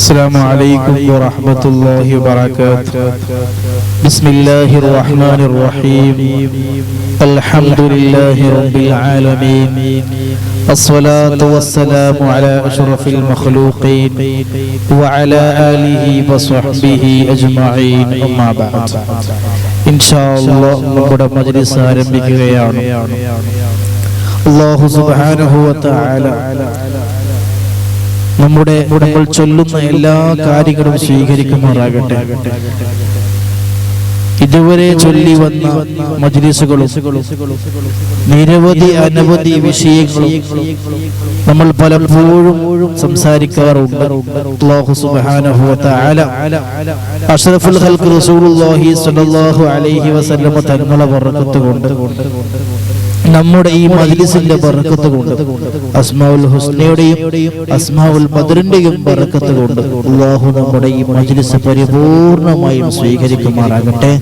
السلام عليكم ورحمة الله وبركاته. بسم الله الرحمن الرحيم. الحمد لله رب العالمين. الصلاة والسلام على أشرف المخلوقين وعلى آله وصحبه أجمعين. أما بعد. إن شاء الله നമ്മുടെ മജ്‌ലിസ് ആരംഭിക്കുകയാണ്. അല്ലാഹു സുബ്ഹാനഹു വ തആല നമ്മൾ ചൊല്ലുന്ന എല്ലാ കാര്യങ്ങളും സ്വീകരിക്കുമാറാകട്ടെ. ഇതുവരെ ചൊല്ലി വന്ന മജ്‌ലിസുകളും നിരവധി അനവധി വിഷയങ്ങളും നമ്മൾ പലപ്പോഴും സംസാരിക്കാറുണ്ട്. അല്ലാഹു സുബ്ഹാനഹു വ തആല അഷ്റഫുൽ ഖൽഖ് റസൂലുള്ളാഹി സ്വല്ലല്ലാഹു അലൈഹി വസല്ലം തങ്ങളുടെ ബറക്കത്ത് കൊണ്ട്, നമ്മുടെ ഈ മജ്‌ലിസിന്റെ ബറക്കത്ത് കൊണ്ട്, അസ്മാഉൽ ഹുസ്നയുടെയും അസ്മാഉൽ ബദറിന്റെയും ബറക്കത്ത് കൊണ്ട് അല്ലാഹു നമ്മുടെ ഈ മജ്‌ലിസ് പരിപൂർണമായും സ്വീകരിക്കുമാറാകട്ടെ.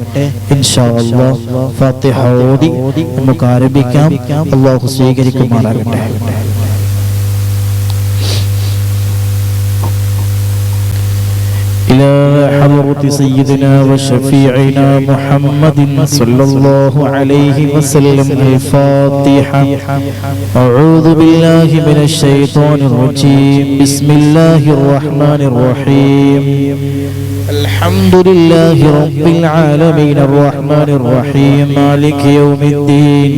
ഇൻഷാ അല്ലാഹ് ഫാത്തിഹ ഓതി നമുക്ക് ആരംഭിക്കാം. അല്ലാഹു സ്വീകരിക്കുമാറാകട്ടെ. إلى حضرة سيدنا وشفيعنا محمد صلى الله عليه وسلم الفاتحة. أعوذ بالله من الشيطان الرجيم. بسم الله الرحمن الرحيم. الحمد لله رب العالمين الرحمن الرحيم مالك يوم الدين.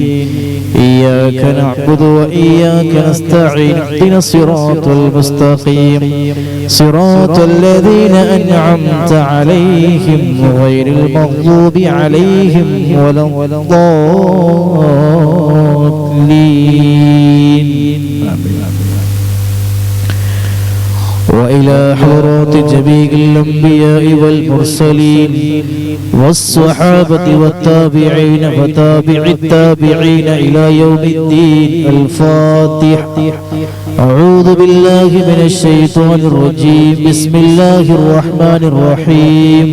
إياك نعبد وإياك نستعين. اهدنا الصراط المستقيم صراط الذين أنعمت عليهم غير المغضوب عليهم ولا الضالين. وإلى حضرات جميع الأنبياء والمرسلين والصحابة والتابعين وتابع التابعين إلى يوم الدين. الفاتحة. أعوذ بالله من الشيطان الرجيم. بسم الله الرحمن الرحيم.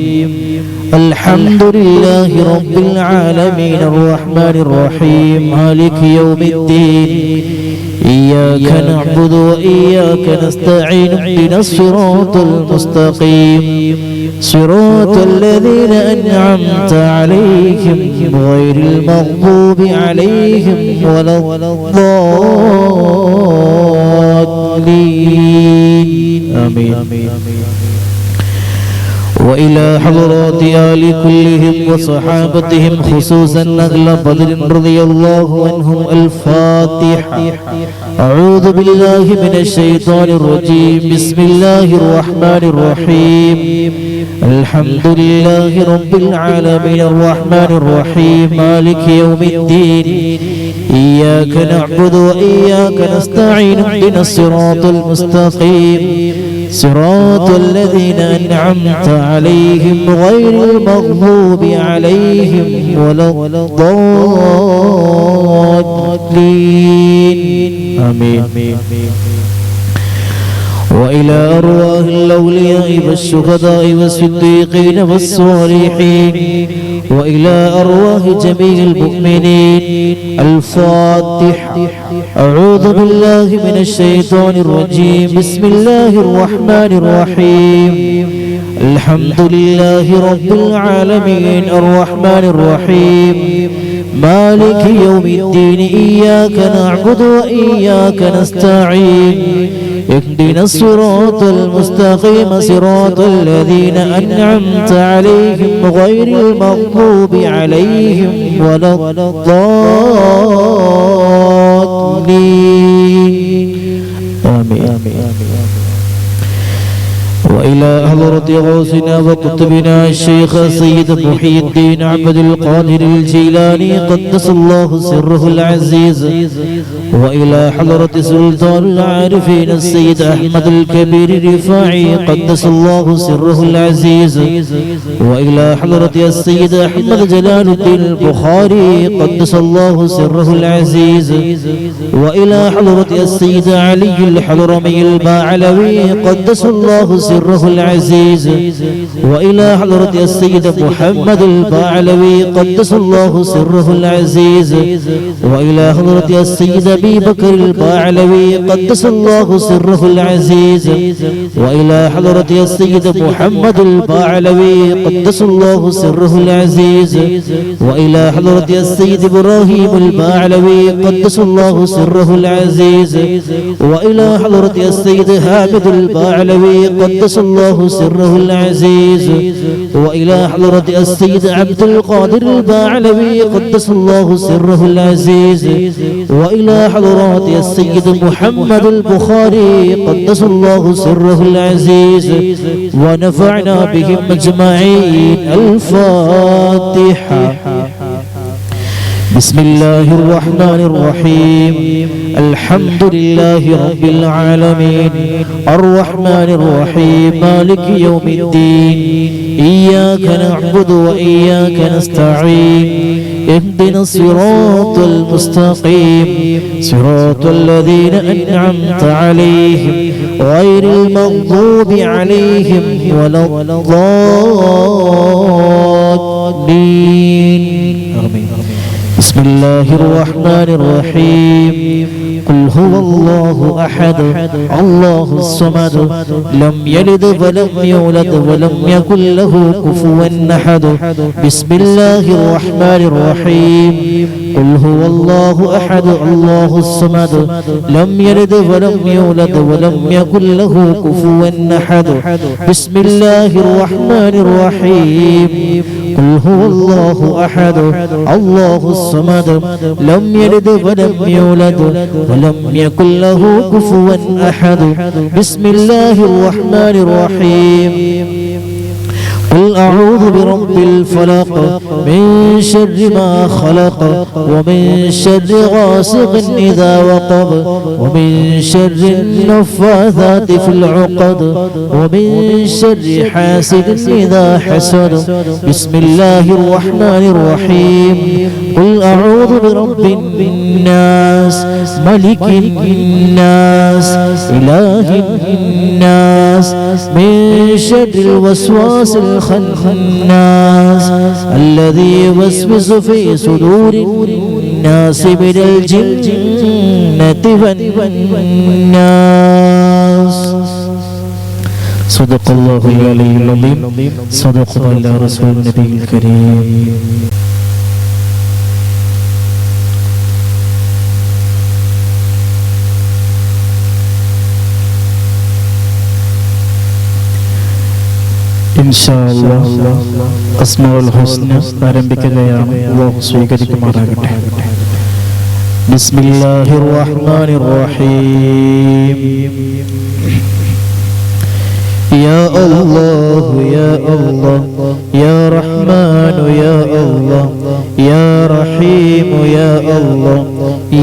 الحمد لله رب العالمين الرحمن الرحيم مالك يوم الدين. إياك نعبد وإياك نستعين. اهدنا الصراط المستقيم صراط الذين أنعمت عليهم غير المغضوب عليهم ولا الضالين. آمين. وإلى حضرات آل كلهم وصحابتهم خصوصا أهل بدر رضي الله عنهم. الفاتحة. أعوذ بالله من الشيطان الرجيم. بسم الله الرحمن الرحيم. الحمد لله رب العالمين الرحمن الرحيم مالك يوم الدين. إياك نعبد وإياك نستعين. اهدنا الصراط المستقيم صراط الذين أنعمت عليهم غير المغضوب عليهم ولا الضالين. آمين. وإلى أرواح الأولياء والشهداء والصديقين والصالحين وإلى أرواح جميع المؤمنين. الفاتحة. أعوذ بالله من الشيطان الرجيم. بسم الله الرحمن الرحيم. الحمد لله رب العالمين الرحمن الرحيم مالك يوم الدين. إياك نعبد وإياك نستعين. اهدنا الصراط المستقيم صراط الذين أنعمت عليهم غير المغضوب عليهم ولا الضالين. آمين. وإلى حضرة غوثنا وقطبنا الشيخ سيد محي الدين عبد القادر الجيلاني قدس الله سره العزيز. وإلى حضرة سلطان العارفين السيد أحمد الكبير الرفاعي قدس الله سره العزيز. وإلى حضرة السيد أحمد جلال الدين البخاري قدس الله سره العزيز. وإلى حضرة السيد علي الحضرمي الباعلوي قدس الله سره العزيز وإلى حضرة السيد محمد البعلوي قدس الله سره العزيز وإلى حضرة السيد أبي بكر البعلوي قدس الله سره العزيز وإلى حضرة السيد محمد البعلوي قدس الله سره العزيز وإلى حضرة السيد إبراهيم البعلوي قدس الله سره العزيز وإلى حضرة السيد حامد البعلوي قدس الله سره العزيز وإلى حضرة السيد عبد القادر البعلوي قدس الله سره العزيز وإلى حضرات السيد محمد البخاري قدس الله سره العزيز ونفعنا بهم أجمعين. الفاتحة. بسم الله الرحمن الرحيم. الحمد لله رب العالمين الرحمن الرحيم مالك يوم الدين إياك نعبد وإياك نستعين اهدنا الصراط المستقيم صراط الذين أنعمت عليهم غير المغضوب عليهم ولا الضالين. بسم الله الرحمن الرحيم. قل هو الله أحد الله الصمد لم يلد ولم يولد ولم يكن له كفوا أحد. بسم الله الرحمن الرحيم. قل هو الله أحد الله الصمد لم يلد ولم يولد ولم يكن له كفوا أحد. بسم الله الرحمن الرحيم. قل هو الله أحد الله الصمد لم يلد ولم يولد ولم يكن له كفوا أحد. بسم الله الرحمن الرحيم. قل أعوذ برب الفلق من شر ما خلق ومن شر غاسق إذا وقب ومن شر النفاثات في العقد ومن شر حاسد إذا حسد. بسم الله الرحمن الرحيم. قل أعوذ برب الناس ملك الناس إله الناس من شر الوسواس الخناس الذي يوسوس في صدور الناس من الجنة والناس. صدق الله العلي العظيم. صدق الله رسول النبي الكريم. അസ്മാഉൽ ഹുസ്ന ആരംഭിക്കുകയാണ്. അല്ലാഹു സ്വീകരിക്കുമാറാകട്ടെ. ബിസ്മില്ലാഹിർ റഹ്മാനിർ റഹീം. يا الله يا الله يا رحمن يا الله يا رحيم يا الله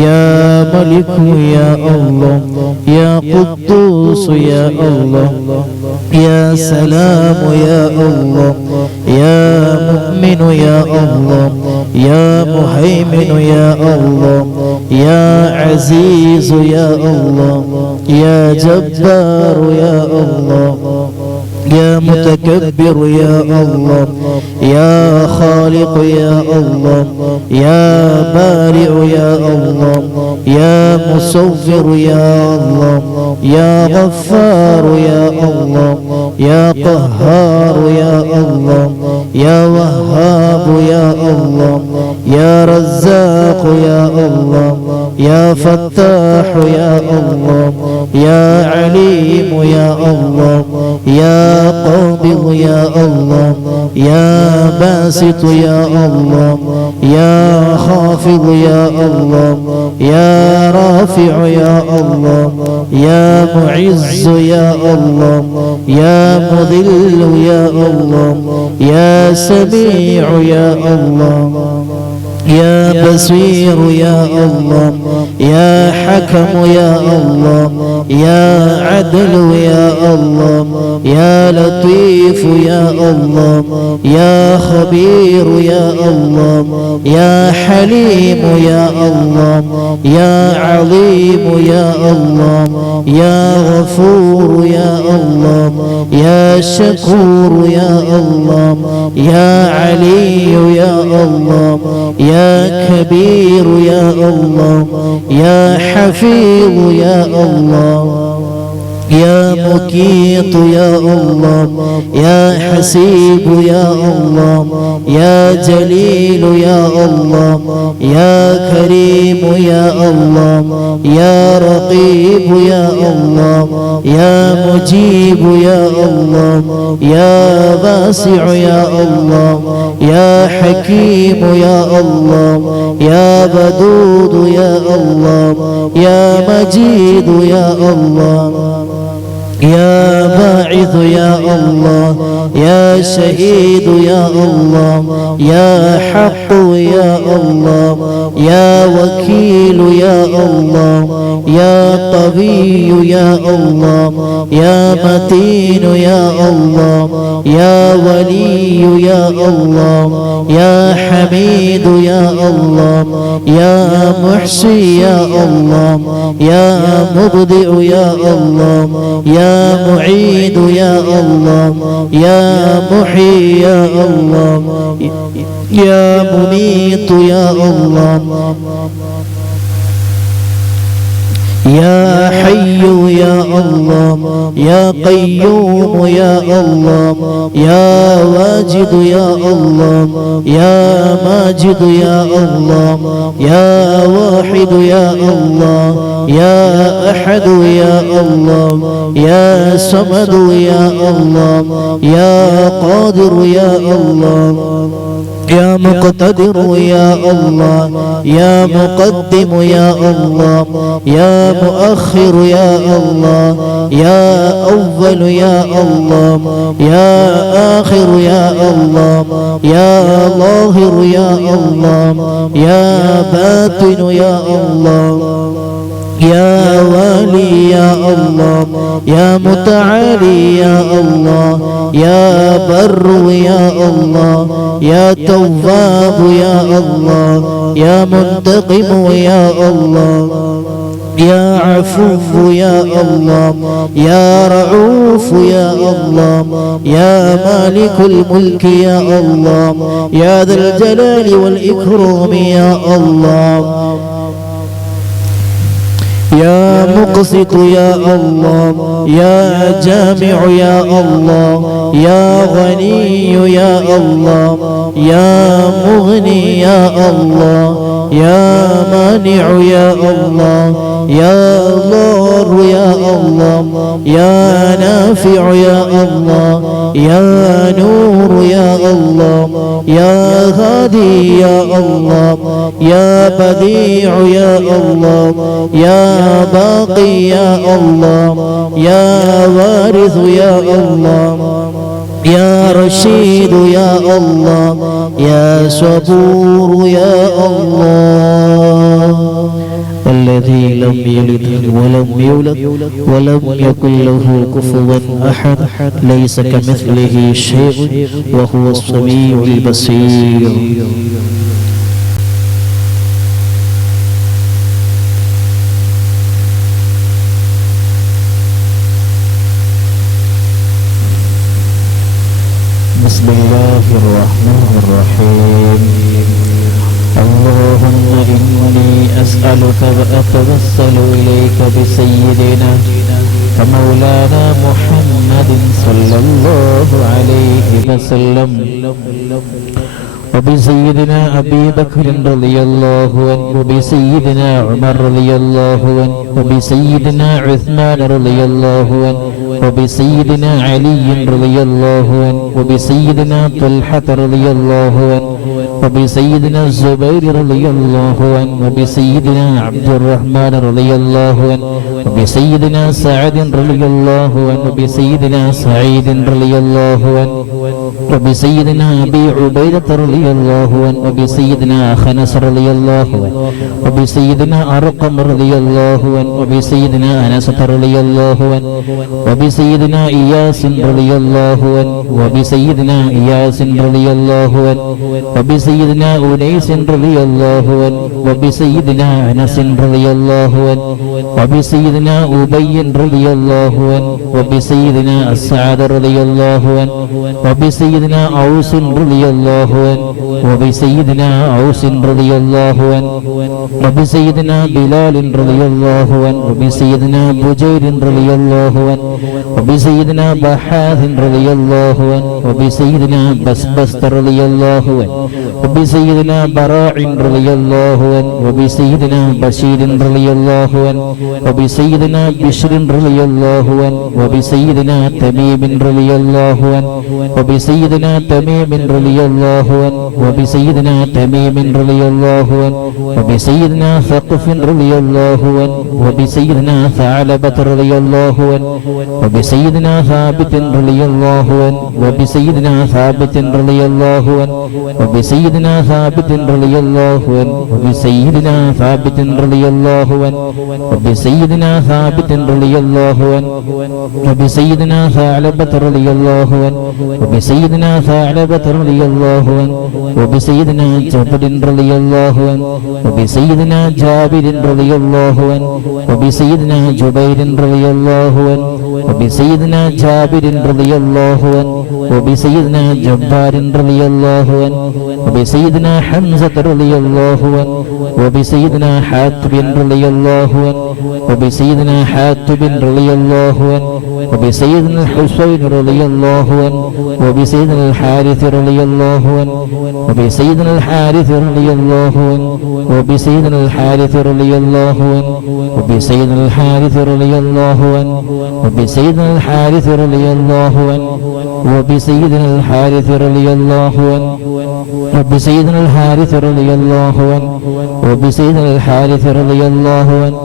يا ملك يا الله يا قدوس يا الله يا سلام يا الله يا مؤمن يا الله يا مهيمن يا الله يا عزيز يا الله يا جبار يا الله يا متكبر يا الله يا خالق يا الله يا بارئ يا الله يا مصور يا الله يا غفار يا الله يا قهار يا الله يا وهاب يا الله يا رزاق يا الله يا فتاح يا الله يا عليم يا الله يا قابض يا الله يا باسط يا الله يا خافض يا الله يا رافع يا الله يا معز يا الله يا مذل يا الله يا سميع يا الله يا بصير يا الله يا حكم يا الله يا عدل يا الله يا لطيف يا الله يا خبير يا الله يا حليم يا الله يا عظيم يا الله يا غفور يا الله يا شكور يا الله يا علي يا الله يا كبير يا الله يا حفيظ يا الله يا مقيت يا الله يا حسيب يا الله يا جليل يا الله يا كريم يا الله يا رقيب يا الله يا مجيب يا الله يا واسع يا الله يا حكيم يا الله يا ودود يا الله يا مجيد يا الله يا باعث يا الله يا شهيد يا الله يا حق يا الله يا وكيل يا الله يا قوي يا الله يا متين يا الله يا ولي يا الله يا حميد يا الله يا محصي يا الله يا مبدئ يا الله يا معيد يا الله يا محيي يا الله يا مميت يا الله يا حي يا الله يا قيوم يا الله يا واجد يا الله يا ماجد يا الله يا واحد يا الله يا أحد يا الله يا صمد يا الله يا قادر يا الله يا مقتدر يا الله يا مقدم يا الله يا مؤخر يا الله يا أول يا الله يا آخر يا الله يا ظاهر يا الله يا باطن يا الله يا والي يا الله يا متعالي يا الله يا بر يا الله يا تواب يا الله يا منتقم يا الله يا عفو يا الله يا رؤوف يا الله يا مالك الملك يا الله يا ذا الجلال والإكرام يا الله يا مقسط يا الله يا جامع يا الله يا غني يا الله يا مغني يا الله يا مانع يا الله يا ضار يا الله يا نافع يا الله يا نور يا الله يا هادي يا الله يا بديع يا الله يا باقي يا الله يا وارث يا الله يا رشيد يا الله يا صبور يا الله الذي لم يلد ولم يولد ولم يكن له كفوا أحد ليس كمثله شيء وهو السميع البصير. بسم الله الرحمن الرحيم. اللهم إني أسألك وأتوسل إليك بسيدنا ومولانا محمد صلى الله عليه وسلم وبسيدنا أبي بكر رضي الله عنه وبسيدنا عمر رضي الله عنه وبسيدنا عثمان رضي الله عنه وبسيدنا علي رضي الله عنه وبسيدنا طلحة رضي الله عنه وبسيدنا الزبير رضي الله عنه وبسيدنا عبد الرحمن رضي الله عنه وبسيدنا سعد رضي الله عنه وبسيدنا سعيد رضي الله عنه وبسيدنا أبي عبيدة رضي الله عنه وبسيدنا خنس رضي الله عنه وبسيدنا أرقم رضي الله عنه وبسيدنا أنس رضي الله عنه وبسيدنا إياس رضي الله عنه وبسيدنا إياس رضي الله عنه وبسيدنا أنيس رضي الله عنه وبسيدنا أنس رضي الله عنه وبسيدنا أبي رضي الله عنه وبسيدنا السعد رضي الله عنه وبسيدنا أوس رضي الله عنه وبسيدنا أوس رضي الله عنه وبسيدنا بلال رضي الله عنه وبسيدنا بجير رضي الله عنه وبسيدنا بحاث رضي الله عنه وبسيدنا بسبست رضي الله عنه وبسيدنا براع رضي الله عنه وبسيدنا بشير رضي الله عنه وبسيدنا بشر رضي الله عنه وبسيدنا تميم رضي الله عنه وبسيدنا تميم رضي الله عنه وبسيدنا تميم رضي الله عنه وبسيدنا ثقف رضي الله عنه وبسيدنا ثعلبة رضي الله عنه وبسيدنا ثابت رضي الله عنه وبسيدنا ثابت رضي الله عنه وبسيدنا ثابت رضي الله عنه وبسيدنا ثابت رضي الله عنه وبسيدنا ثابت رضي الله عنه وبسيدنا ثعلبة رضي الله عنه وبسيدنا ثعلبة رضي الله عنه وبسيدنا جابر رضي الله عنه وبسيدنا جابر رضي الله عنه وبسيدنا جبير رضي الله عنه وبسيدنا جابر رضي الله عنه وبسيدنا جبار رضي الله عنه وبسيدنا حمزة رضي الله عنه وبسيدنا حاتب رضي الله عنه وبسيدنا حاتب رضي الله عنه وبسيدنا الحسين رضي الله عنه وبسيدنا الحارث رضي الله عنه وبسيدنا الحارث رضي الله عنه وبسيدنا الحارث رضي الله عنه وبسيدنا الحارث رضي الله عنه وبسيدنا الحارث رضي الله عنه وبسيدنا الحارث رضي الله عنه وبسيدنا الحارث رضي الله عنه وبسيدنا الحارث رضي الله عنه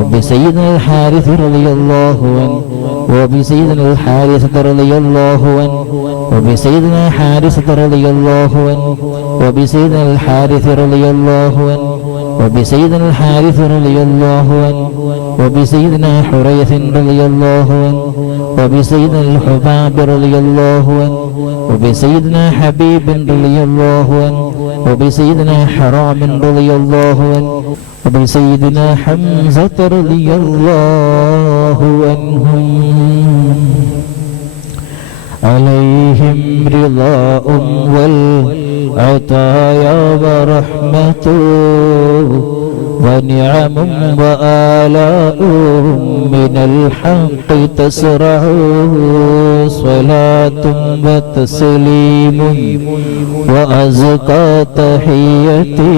وبسيدنا الحارث رضي الله عنه وبسيدنا الحارث رضي الله عنه وبسيدنا حارثة رضي الله عنه وبسيدنا الحارث رضي الله عنه وبسيدنا الحارث رضي الله عنه وبسيدنا حريث رضي الله عنه وبسيدنا الحباب رضي الله عنه وبسيدنا حبيب رضي الله عنه وبسيدنا حرام رضي الله عنه وبسيدنا حمزة رضي الله عنهم عليهم رضاء والعطايا ورحمة ونعم وآلاء من الحق تسرع صلاة وتسليم وأزكى تحيتي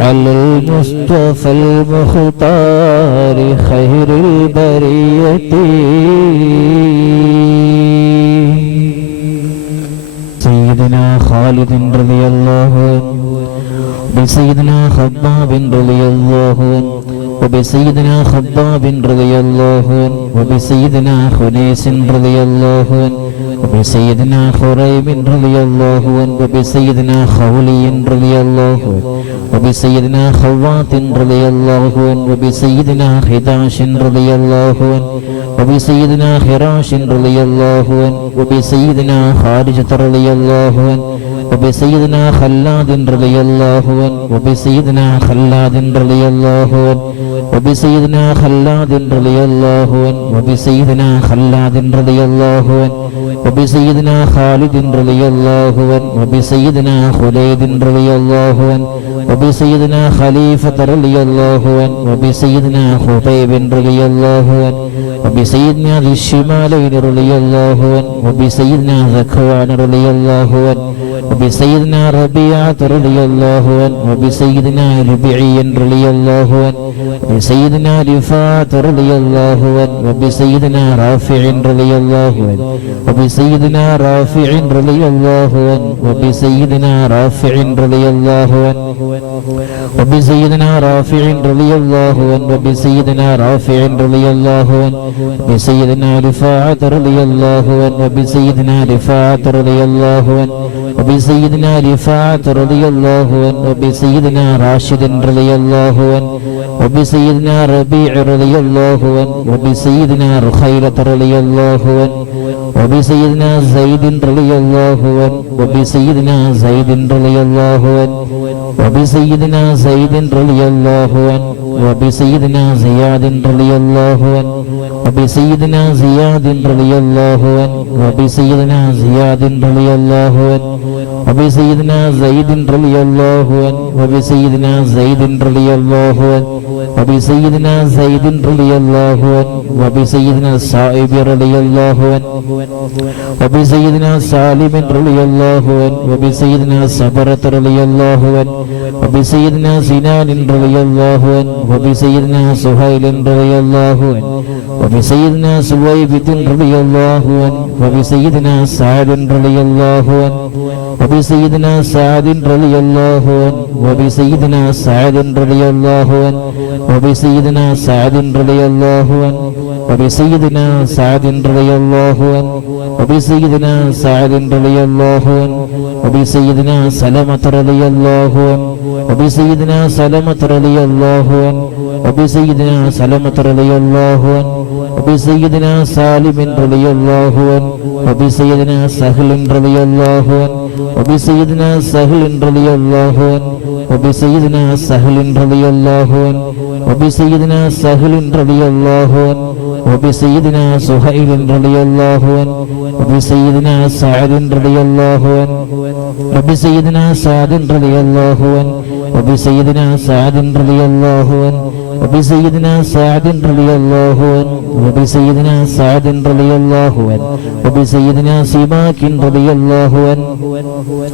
على المصطفى المختار خير البرية سيدنا خالد رضي الله عنه وبسيدنا خباب رضي الله عنه وبسيدنا خباب رضي الله عنه وبسيدنا خنيس رضي الله عنه وبسيدنا خريم رضي الله عنه وبسيدنا خولي رضي الله عنه وبسيدنا خوات رضي الله عنه وبسيدنا خداش رضي الله عنه وبسيدنا خراش رضي الله عنه وبسيدنا خارجة رضي الله عنه وبسيدنا خلاد رضي الله عنه وبسيدنا خلاد رضي الله عنه وبسيدنا خلاد رضي الله عنه وبسيدنا خلاد رضي الله عنه وبسيدنا خالد رضي الله عنه وبسيدنا خليد رضي الله عنه وبسيدنا خليفة رضي الله عنه وبسيدنا خبيب رضي الله عنه وبسيدنا ذي الشمالين رضي الله عنه وبسيدنا ذكوان رضي الله عنه وبسيدنا ربيعة رضي الله عنه وبسيدنا ربيعي رضي الله عنه وبسيدنا رفاعة رضي الله عنه وبسيدنا رافع رضي الله عنه وبسيدنا رافع رضي الله عنه وبسيدنا رافع رضي الله عنه وبسيدنا رافع رضي الله عنه وبسيدنا رافع رضي الله عنه وبسيدنا رفاعة رضي الله عنه وبسيدنا رفاعة رضي الله عنه وبسيدنا رفاعة رضي الله عنه وبسيدنا راشد رضي الله عنه وبسيدنا ربيع رضي الله عنه وبسيدنا رخيلة رضي الله عنه وبسيدنا زيد رضي الله عنه وبسيدنا زيد رضي الله عنه وبسيدنا زيد رضي الله عنه وبسيدنا زياد رضي الله عنه وبسيدنا زياد رضي الله عنه وبسيدنا زياد رضي الله عنه وبسيدنا زيد رضي الله عنه وبسيدنا زيد رضي الله عنه وبسيدنا زيد رضي الله عنه وبسيدنا الصائب رضي الله عنه وبسيدنا سالم رضي الله عنه وبسيدنا صبرة رضي الله عنه وبسيدنا سنان رضي الله عنه وبسيدنا سهيل رضي الله عنه وبسيدنا سويبة رضي الله عنه وبسيدنا سعد رضي الله عنه وبسيدنا سعد رضي الله عنه وبسيدنا سعد رضي الله عنه وبسيدنا سعد رضي الله عنه وبسيدنا سعد رضي الله عنه وبسيدنا سعد رضي الله عنه وبسيدنا سلمة رضي الله عنه وبسيدنا سلمة رضي الله عنه وبسيدنا سلمة رضي الله عنه وبسيدنا سالم رضي الله عنه وبسيدنا سهل رضي الله عنه وبسيدنا سهل رضي الله عنه وبسيدنا سهل رضي الله عنه وبسيدنا سهل رضي الله عنه وبسيدنا سهيل رضي الله عنه وبسيدنا سعد رضي الله عنه وبسيدنا سعد رضي الله عنه وبسيدنا سعد رضي الله عنه وبسيدنا سعد رضي الله عنه وبسيدنا سعد رضي الله عنه وبسيدنا سماك رضي الله عنه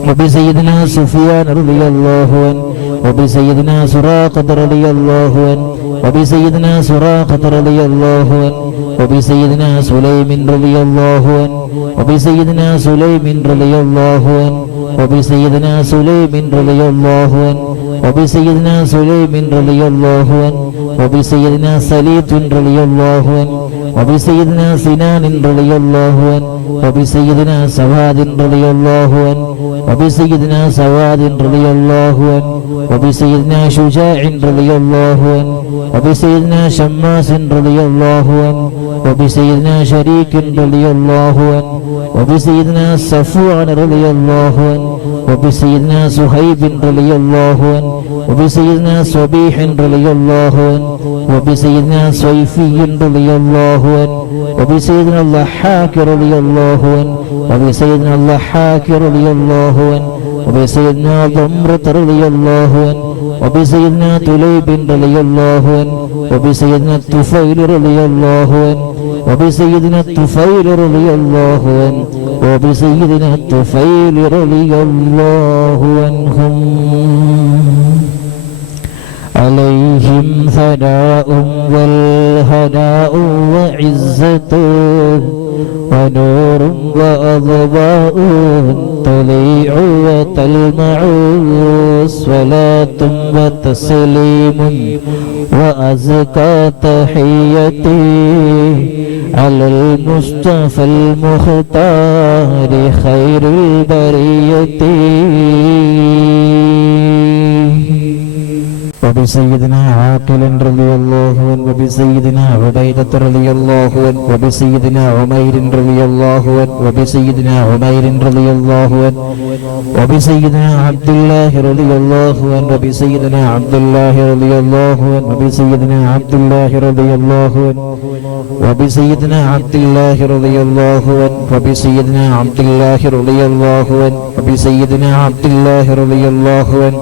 وبسيدنا سفيان رضي الله عنه وبسيدنا سراقة رضي الله عنه وبسيدنا سراقة رضي الله عنه وبسيدنا سليم رضي الله عنه وبسيدنا سليم رضي الله عنه وبسيدنا سليم رضي الله عنه وبسيدنا سليم رضي الله عنه وبسيدنا سليط رضي الله عنه وبسيدنا سنان رضي الله عنه وبسيدنا سواد رضي الله عنه وبسيدنا سواد رضي الله عنه وبسيدنا شجاع رضي الله عنه وبسيدنا شماس رضي الله عنه وبسيدنا شريك رضي الله عنه وبسيدنا صفوان رضي الله عنه وبسيدنا سهيب رضي الله عنه وبسيدنا صبيح رضي الله عنه وبسيدنا صيفي رضي الله عنه وبسيدنا الضحاك رضي الله عنه وبسيدنا الضحاك رضي الله عنه وبسيدنا ضمرة رضي الله عنه وبسيدنا تليب رضي الله عنه وبسيدنا الطفيل رضي الله عنه وبسيدنا الطفيل رضي الله عنه وبسيدنا الطفيل رضي الله عنهم عليهم ثناء والهناء وعزة ونور وأضواء تليع وتلمع صلاة وتسليم وأزكى تحيتي على المصطفى المختار خير البرية وبسيدنا عاقل رضي الله عنه وبسيدنا عبيدة رضي الله عنه وبسيدنا عمير رضي الله عنه وبسيدنا عمير رضي الله عنه وبسيدنا عبد الله رضي الله عنه وبسيدنا عبد الله رضي الله عنه وبسيدنا عبد الله رضي الله عنه وبسيدنا عبد الله رضي الله عنه وبسيدنا عبد الله رضي الله عنه وبسيدنا عبد الله رضي الله عنه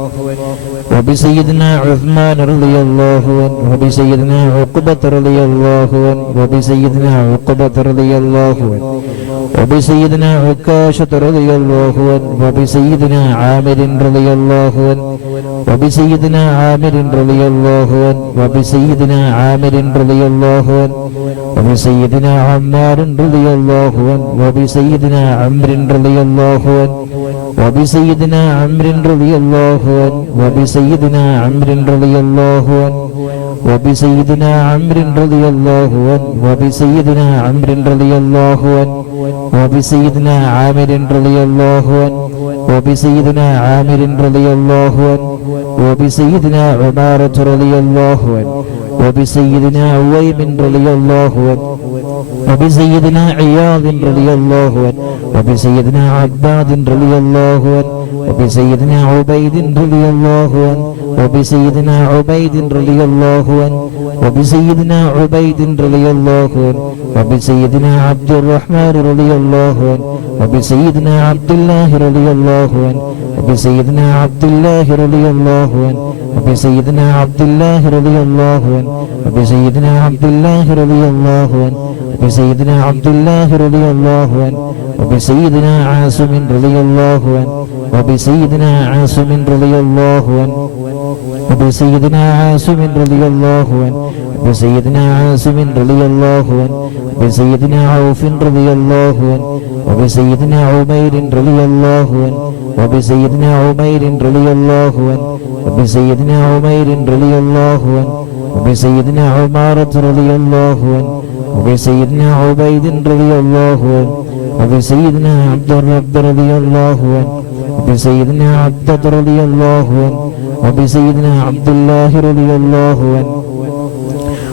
وبسيدنا عثمان رضي الله عنه وبسيدنا عقبة رضي الله عنه وبسيدنا عقبة رضي الله عنه وبسيدنا عكاشة رضي الله عنه وبسيدنا عامر رضي الله عنه وبسيدنا عامر رضي الله عنه وبسيدنا عامر رضي الله عنه وبسيدنا عمار رضي الله عنه وبسيدنا عمرو رضي الله عنه وبسيدنا عمرو رضي الله عنه وبسيدنا عمرو رضي الله عنه وبسيدنا عمرو رضي الله عنه وبسيدنا عمرو رضي الله عنه وبسيدنا عامر رضي الله عنه وبسيدنا عامر رضي الله عنه وبسيدنا عمارة رضي الله عنه وبسيدنا عويم رضي الله عنه وبسيدنا عياض رضي الله عنه وبسيدنا عباد رضي الله عنه وبسيدنا عبيد رضي الله عنه وبسيدنا عبيد رضي الله عنه وبسيدنا عبيد رضي الله عنه وبسيدنا عبد الرحمن رضي الله عنه وبسيدنا عبد الله رضي الله عنه وبسيدنا عبد الله رضي الله عنه وبسيدنا عبد الله رضي الله عنه وبسيدنا عبد الله رضي الله عنه وبسيدنا عبد الله رضي الله عنه وبسيدنا عاصم رضي الله عنه وبسيدنا عاصم رضي الله عنه وبسيدنا عاصم رضي الله عنه وبسيدنا عاصم رضي الله عنه وبسيدنا عوف رضي الله عنه وبسيدنا عمير رضي الله عنه وبسيدنا عمير رضي الله عنه وبسيدنا عمير رضي الله عنه وبسيدنا عمارة رضي الله عنه وبسيدنا عبيد رضي الله عنه وبسيدنا عبد الرب رضي الله عنه وبسيدنا عبد رضي الله عنه وبسيدنا عبد الله رضي الله عنه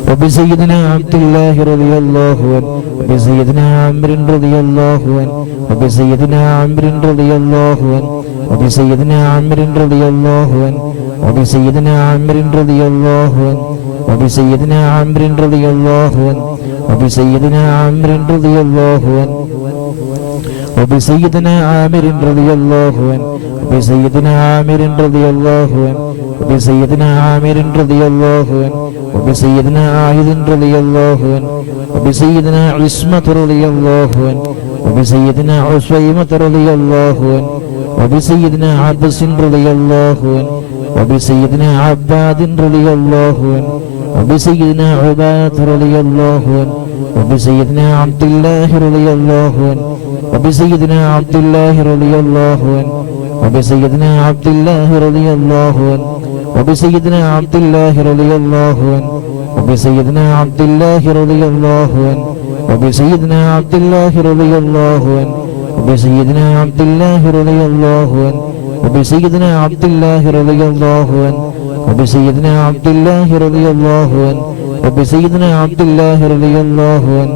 وبسيدنا عبد الله رضي الله عنه وبسيدنا عمرو رضي الله عنه وبسيدنا عمرو رضي الله عنه وبسيدنا عمرو رضي الله عنه وبسيدنا عمرو رضي الله عنه وبسيدنا عمرو رضي الله عنه وبسيدنا عمرو رضي الله عنه وبسيدنا عامر رضي الله عنه وبسيدنا عامر رضي الله عنه وبسيدنا عامر رضي الله عنه وبسيدنا عاهد رضي الله عنه وبسيدنا عصمة رضي الله عنه وبسيدنا عصيمة رضي الله عنه وبسيدنا عبس رضي الله عنه وبسيدنا عباد رضي الله عنه وبسيدنا عباد رضي الله عنه وبسيدنا عبد الله رضي الله عنه وبسيدنا عبد الله رضي الله عنه وبسيدنا عبد الله رضي الله عنه وبسيدنا عبد الله رضي الله عنه وبسيدنا عبد الله رضي الله عنه وبسيدنا عبد الله رضي الله عنه وبسيدنا عبد الله رضي الله عنه وبسيدنا عبد الله رضي الله عنه وبسيدنا عبد الله رضي الله عنه وبسيدنا عبد الله رضي الله عنه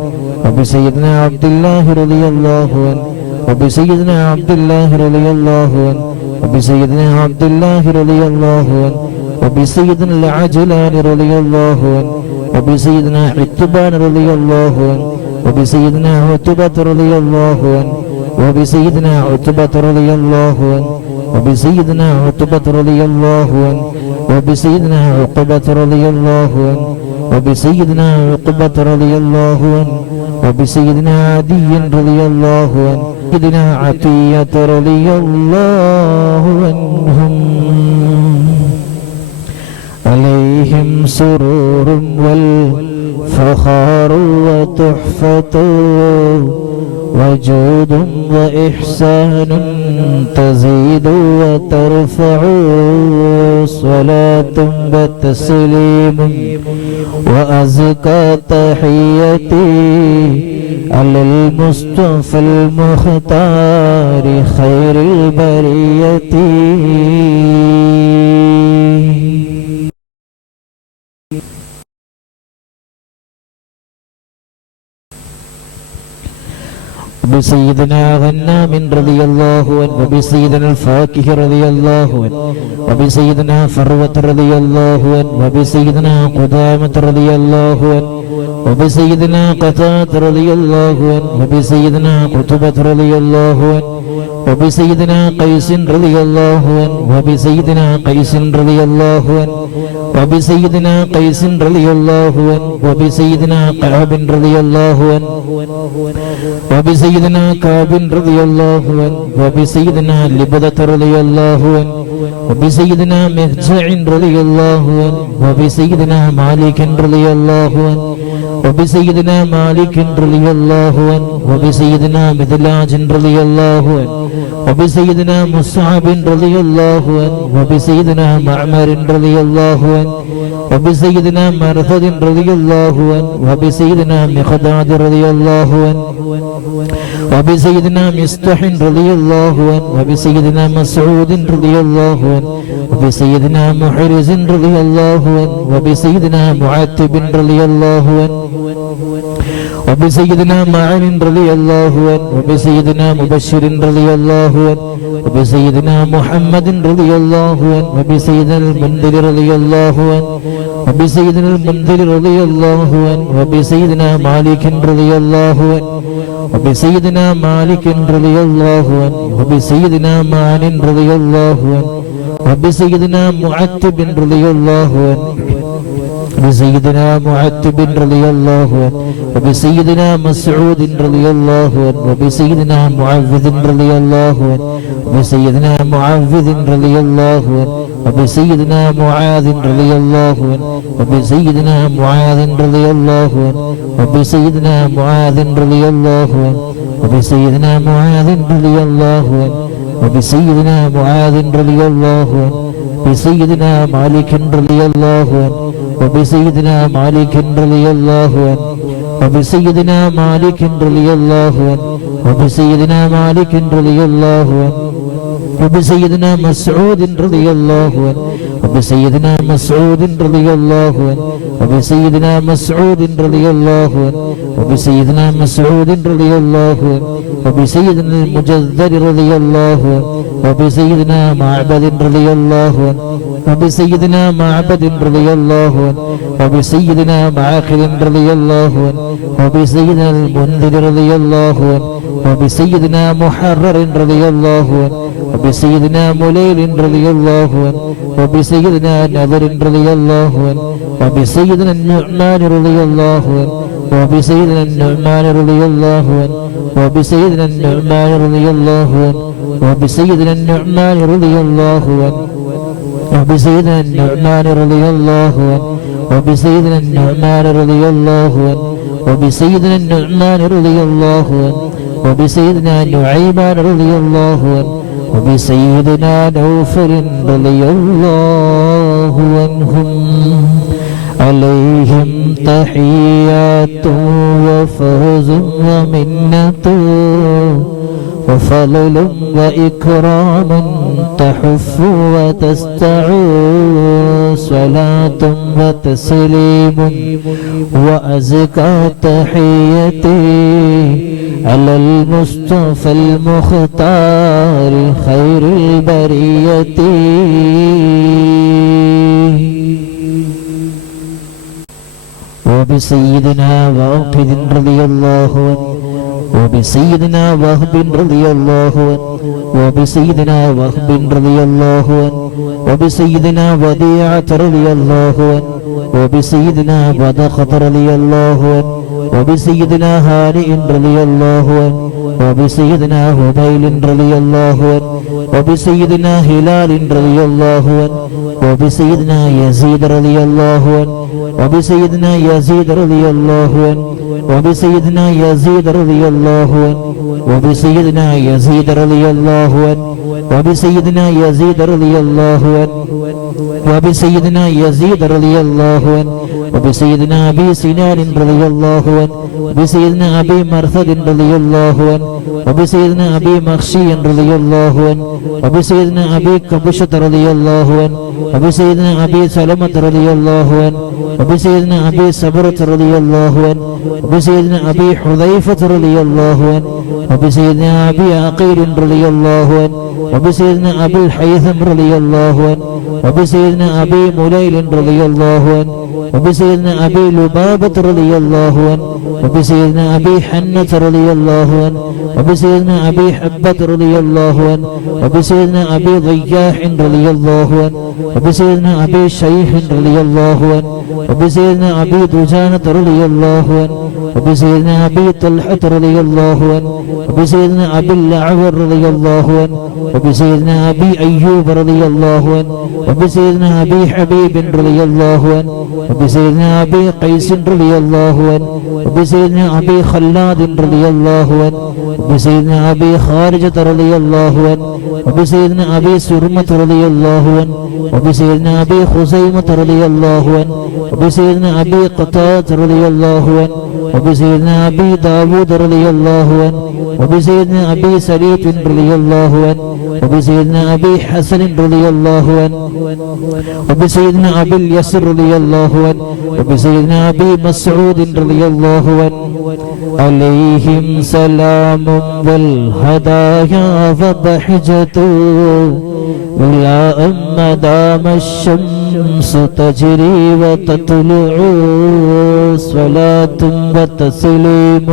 وبسيدنا عبد الله رضي الله عنه وبسيدنا عبد الله رضي الله عنه وبسيدنا عبد الله رضي الله عنه وبسيدنا العجلان رضي الله عنه وبسيدنا عتبان رضي الله عنه وبسيدنا عتبة رضي الله عنه وبسيدنا عتبة رضي الله عنه وبسيدنا عتبة رضي الله عنه وبسيدنا عقبة رضي الله عنه وبسيدنا عقبة رضي الله عنه وبسيدنا عدي رضي الله عنه وبسيدنا عطية رضي الله عنهم عليهم سرور والفخار وتحفة وجود وإحسان تزيد وترفع صلاة وتسليم وأزكى تحيتي على المصطفى المختار خير البرية وبسيدنا غنام رضي الله عنه وبسيدنا الفاكه رضي الله عنه وبسيدنا فروة رضي الله عنه وبسيدنا قدامة رضي الله عنه وبسيدنا قتادة رضي الله عنه وبسيدنا قتبة رضي الله عنه وبسيدنا قيس رضي الله عنه وبسيدنا قيس رضي الله عنه وبسيدنا قيس رضي الله عنه وبسيدنا كعب رضي الله عنه وبسيدنا كعب رضي الله عنه وبسيدنا لبدة رضي الله عنه وبسيدنا مهجع رضي الله عنه وبسيدنا مالك رضي الله عنه وبسيدنا مالك رضي الله عنه وبسيدنا مدلاج رضي الله عنه وبسيدنا مصعب رضي الله عنه وبسيدنا معمر رضي الله عنه وبسيدنا مرثد رضي الله عنه وبسيدنا مخداد رضي الله عنه وبسيدنا مستح رضي الله عنه وبسيدنا مسعود رضي الله عنه وبسيدنا محرز رضي الله عنه وبسيدنا معتب رضي الله عنه وبسيدنا معن رضي الله عنه وبسيدنا مبشر رضي الله عنه وبسيدنا محمد رضي الله عنه وبسيدنا المنذر رضي الله عنه وبسيدنا المنذر رضي الله عنه وبسيدنا مالك رضي الله عنه وبسيدنا مالك رضي الله عنه وبسيدنا معن رضي الله عنه وبسيدنا معتب رضي الله عنه وبسيدنا معتب رضي الله عنه وبسيدنا مسعود رضي الله عنه وبسيدنا معوذ رضي الله عنه وبسيدنا معوذ رضي الله عنه وبسيدنا معاذ رضي الله عنه وبسيدنا معاذ رضي الله عنه وبسيدنا معاذ رضي الله عنه وبسيدنا معاذ رضي الله عنه وبسيدنا معاذ رضي الله عنه وبسيدنا مالك رضي الله عنه وبسيدنا مالك رضي الله عنه وبسيدنا مالك رضي الله عنه وبسيدنا مالك رضي الله عنه وبسيدنا مسعود رضي الله عنه وبسيدنا مسعود رضي الله عنه وبسيدنا مسعود رضي الله عنه وبسيدنا مسعود رضي الله عنه وبسيدنا المجذر رضي الله عنه وبسيدنا معبد رضي الله عنه وبسيدنا معبد رضي الله عنه وبسيدنا معقل رضي الله عنه وبسيدنا المنذر رضي الله عنه وبسيدنا محرر رضي الله عنه وبسيدنا مليل رضي الله عنه وبسيدنا نذر رضي الله عنه وبسيدنا النعمان رضي الله عنه وبسيدنا النعمان رضي الله عنه وبسيدنا النعمان رضي الله عنه وبسيدنا النعمان رضي الله عنه وبسيدنا النعمان رضي الله عنه وبسيدنا النعمان رضي الله عنه وبسيدنا النعمان رضي الله عنه وبسيدنا نعيمان رضي الله عنه وبسيدنا نوفل رضي الله عنهم عليهم تحيات وفوز ومنة وفضل وإكرام تحف وتستعود صلاة وتسليم وأزكى تحيتي على المصطفى المختار خير البرية وبسيدنا واقد رضي الله عنه وبسيدنا وهب رضي الله عنه وبسيدنا وهب رضي الله عنه وبسيدنا وديعة رضي الله عنه وبسيدنا ودخة رضي الله عنه وبسيدنا هانئ رضي الله عنه وبسيدنا هبيل رضي الله عنه وبسيدنا هلال رضي الله عنه وبسيدنا يزيد رضي الله عنه وبسيدنا يزيد رضي الله عنه وبسيدنا يزيد رضي الله عنه وبسيدنا يزيد رضي الله عنه وبسيدنا يزيد رضي الله عنه وبسيدنا يزيد رضي الله عنه وبسيدنا أبي سنان رضي الله عنه وبسيدنا أبي مرثد رضي الله عنه وبسيدنا أبي مخشي رضي الله عنه وبسيدنا أبي كبشة رضي الله عنه وبسيدنا أبي سلمة رضي الله عنه وبسيدنا أبي صبرة رضي الله عنه وبسيدنا أبي حذيفة رضي الله عنه وبسيدنا أبي عقيل رضي الله عنه وبسيدنا أبي الحيثم رضي الله عنه وبسيدنا أبي مليل رضي الله عنه وبسيدنا أبي لبابة رضي الله عنه وبسيدنا أبي حنة رضي الله عنه وبسيدنا أبي حبة رضي الله عنه وبسيدنا أبي ضياح رضي الله عنه وبسيدنا أبي شيخ رضي الله عنه وبسيدنا أبي دجانة رضي الله عنه وبسيدنا أبي طلحة رضي الله عنه وبسيدنا أبي الأعور رضي الله عنه وبسيدنا أبي أيوب رضي الله عنه وبسيدنا أبي حبيب رضي الله عنه وبسيدنا أبي قيس رضي الله عنه وبسيدنا أبي خلاد رضي الله عنه وبسيدنا أبي خارجة رضي الله عنه وبسيدنا أبي سرمة رضي الله عنه وبسيدنا أبي خزيمة رضي الله عنه وبسيدنا أبي قتادة رضي الله عنه وبسيدنا أبي داود رضي الله عنه وبسيدنا أبي سليط رضي الله عنه وبسيدنا أبي حسن رضي الله عنه وبسيدنا أبي اليسر رضي الله عنه وبسيدنا أبي مسعود رضي الله عنه عليهم سلام والهدايا فضحجة ولا أما دام الشمس تجري وتطلع صلاة وتسليم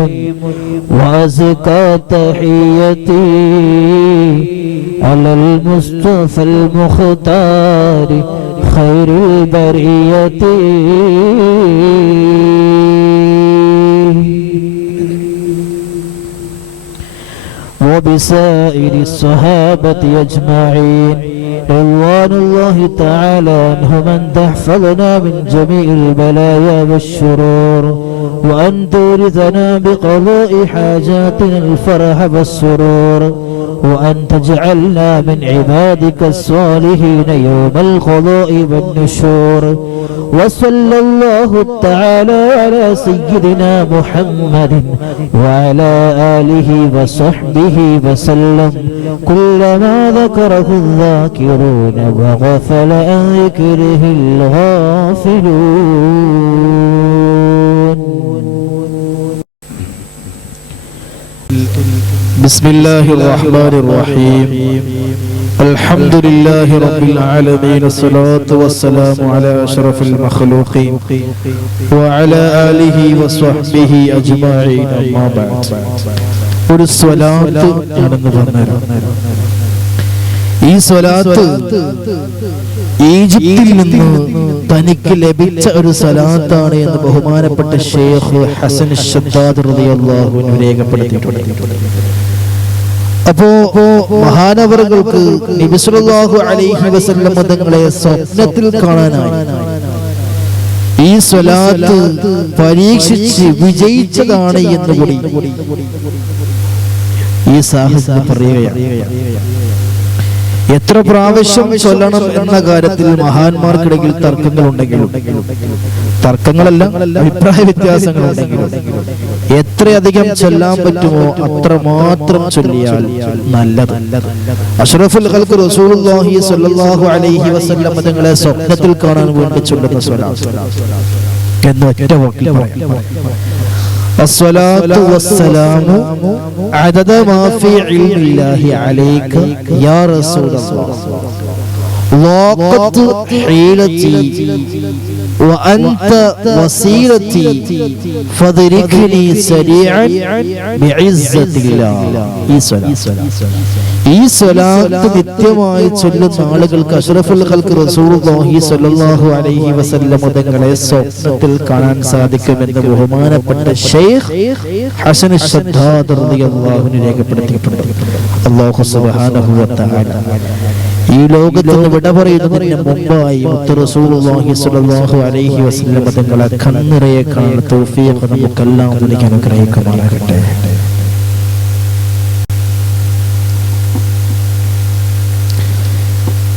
وأزكى تحيتي على المصطفى المختار خير البرية وبسائر الصحابة أجمعين رضوان الله تعالى عنهم أن تحفظنا من جميع البلايا والشرور وأن تورثنا بقضاء حاجاتنا الفرح والسرور وأن تجعلنا من عبادك الصالحين يوم القضاء والنشور وصلى الله تعالى على سيدنا محمد وعلى آله وصحبه وسلم كلما ذكره الذاكرون وغفل عن ذكره الغافلون. بسم الله الرحمن الرحيم الحمد لله رب العالمين الصلاة والسلام على أشرف المخلوقين وعلى آله وصحبه أجمعين أما بعد ഒരു സ്വലാത്ത് ആണെന്ന് പറഞ്ഞു. ഈ സ്വലാത്ത് ഈജിപ്തിൽ നിന്ന് തനിക്ക് ലഭിച്ച ഒരു സ്വലാത്താണ് എന്ന് ബഹുമാനപ്പെട്ട ഷെയ്ഖ് ഹസൻ ശദ്ദാദ് റളിയല്ലാഹു അൻഹു രേഖപ്പെടുത്തിയിട്ടുണ്ട്. അപ്പോ മഹാനവറുകൾക്ക് നബി സല്ലല്ലാഹു അലൈഹി വസല്ലം തങ്ങളെ സ്വപ്നത്തിൽ കാണാനായി ഈ സ്വലാത്ത് പരീക്ഷിച്ച് വിജയിച്ചതാണ് എന്ന് കൂടി ഈ സാഹിത്യം പറയുകയാണ്. എത്ര പ്രാവശ്യം ചൊല്ലണം എന്ന കാര്യത്തിൽ മഹാന്മാർക്കിടയിൽ തർക്കങ്ങളുണ്ടെങ്കിലും തർക്കങ്ങളല്ല അഭിപ്രായ വ്യത്യാസങ്ങളുണ്ടെങ്കിലും എത്രയധികം ചൊല്ലാൻ പറ്റുമോ അത്രമാത്രം ചൊല്ലിയാൽ നല്ലത്. അഷ്റഫുൽ ഖൽഖ് റസൂലുള്ളാഹി സ്വല്ലല്ലാഹു അലൈഹി വസല്ലം തങ്ങളെ സ്വപ്നത്തിൽ കാണാൻ വേണ്ടി ചൊല്ലുന്ന സ്വലാത്ത് എന്ന് ഒറ്റ വാക്കിൽ പറയാം. الصلاة والسلام عدد ما في علم الله عليك يا رسول الله ضاقت حيلتي وأنت وسيلتي فادركني سريعا بعزة الله. ഈ സ്വലാത്ത് നിത്യമായി ചൊല്ലുന്ന ആളുകൾക്ക് അഷ്റഫുൽ ഖൽഖ് റസൂലുള്ളാഹി സ്വല്ലല്ലാഹു അലൈഹി വസല്ലം തങ്ങളെ സ്വപ്നത്തിൽ കാണാൻ സാധിക്കുമെന്ന് ബഹുമാനപ്പെട്ട ഷെയ്ഖ് ഹസൻ ശദ്ദാദ് റളിയല്ലാഹു അൻഹു രേഖപ്പെടുത്തിയിട്ടുണ്ട്. അല്ലാഹു സുബ്ഹാനഹു വ തആല ഈ ലോകത്ത് നിന്ന് വിട പറയുന്നതിന് മുമ്പായി മുത്ത് റസൂലുള്ളാഹി സ്വല്ലല്ലാഹു അലൈഹി വസല്ലം തങ്ങളെ കണ്ണിറയെ കാണാൻ തൗഫീഖ് നമുക്കെല്ലാം നൽകി അനുഗ്രഹിക്കുമാറാകട്ടെ.